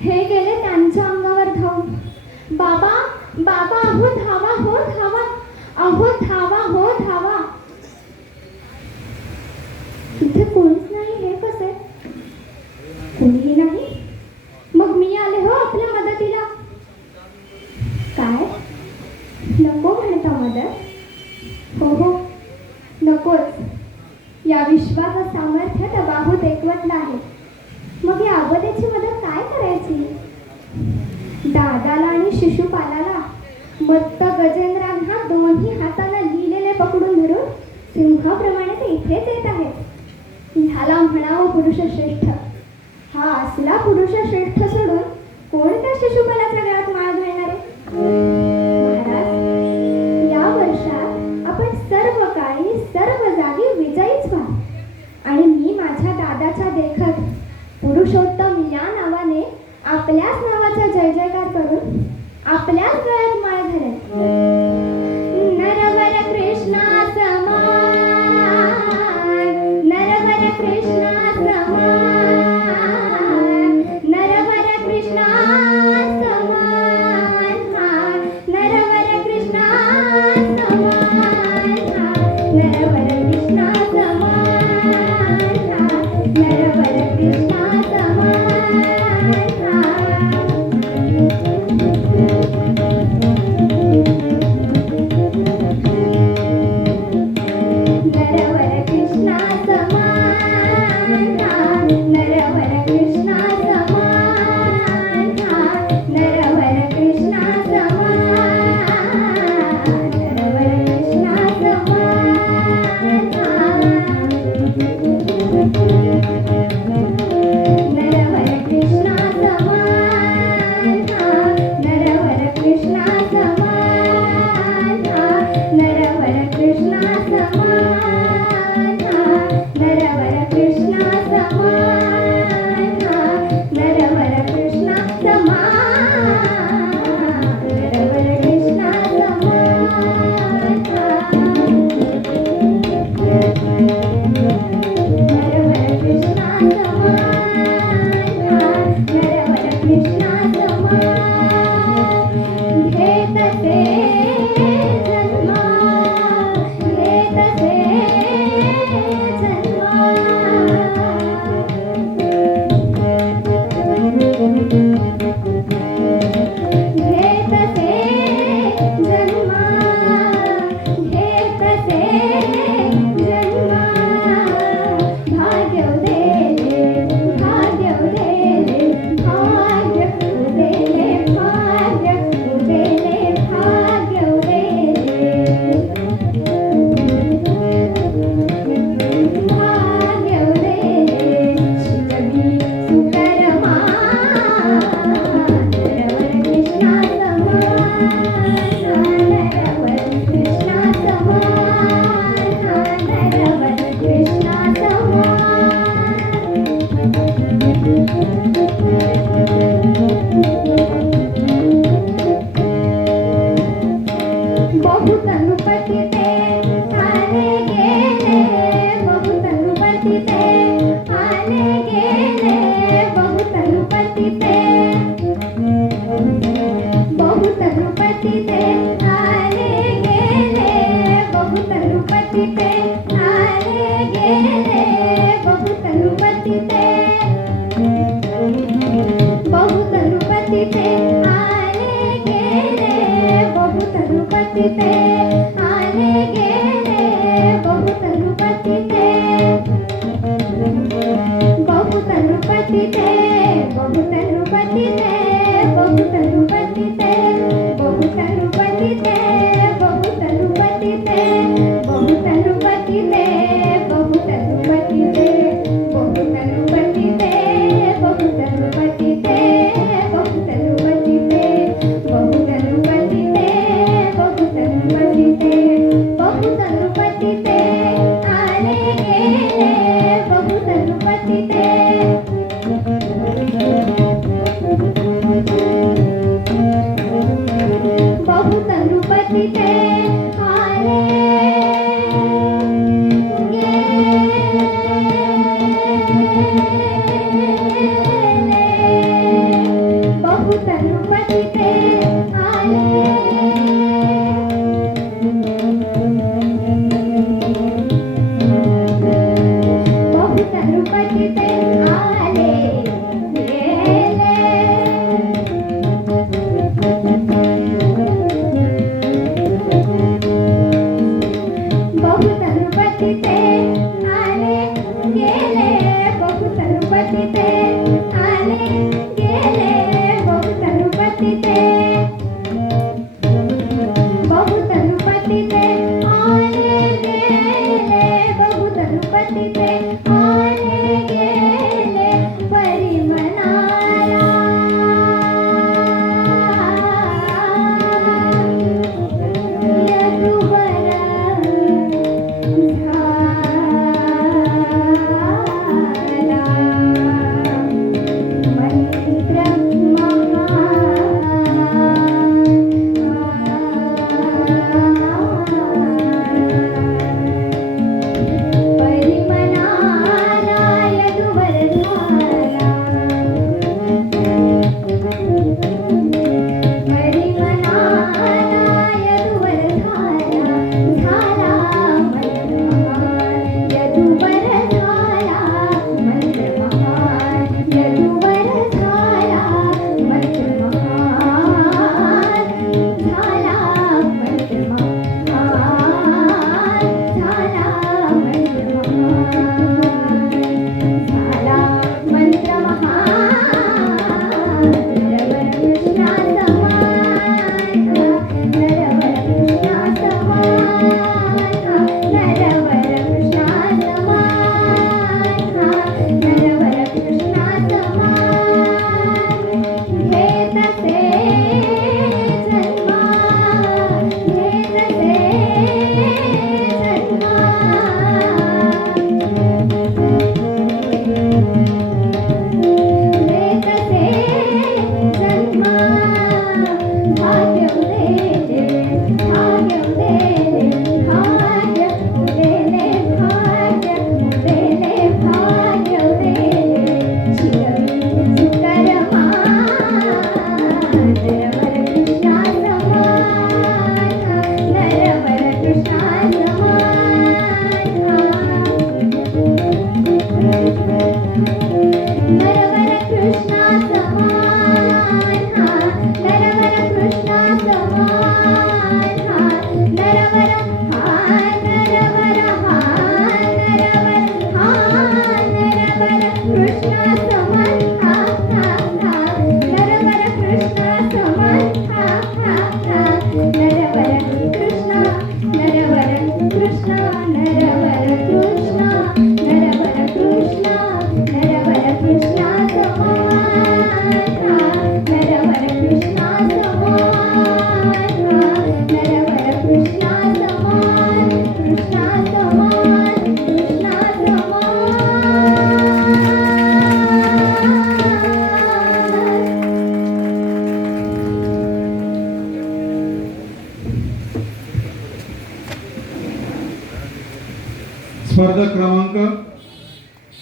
हे गेले त्यांच्या अंगावर धावून. बाबा बाबा, अहो धावा हो धावा, अहो धावा हो धावा. इथे कोणीच नाही, हे कसे? कोणीही नाही. मग मी आले हो आपल्या मदतीला. काय नको म्हणता मदत? हो हो नकोच. या विश्वाचं सामर्थ्य त्या बाहूत एकवटलं आहे. मग या अबोध्याची मदत काय करायची? दादाला आणि शिशुपालाला मत्त गजेंद्रांना दोन्ही हाताला लिहिलेले पकडून धरून सिंहाप्रमाणे ते इथेच येत आहेत. ह्याला म्हणावं पुरुषश्रेष्ठ. हा असला पुरुषश्रेष्ठ सोडून कोण त्या शिशुपालाच्या गळ्यात माळ घालणार आहे? महाराज, या वर्षात आपण सर्व काळी सर्व जागी विजयीच व्हा. आणि मी माझ्या दादाच्या देखत पुरुषोत्तम या नावाने आपल्याच नावाचा जय जयकार करून आपल्याच गळ्यात माळ घालेन. नरवर कृष्णा समान, नरवर कृष्णा समान, नरवर कृष्णा समान, नरवर कृष्णा समान, नरवर कृष्णा समान, नरवर कृष्णा समान. प्रश्न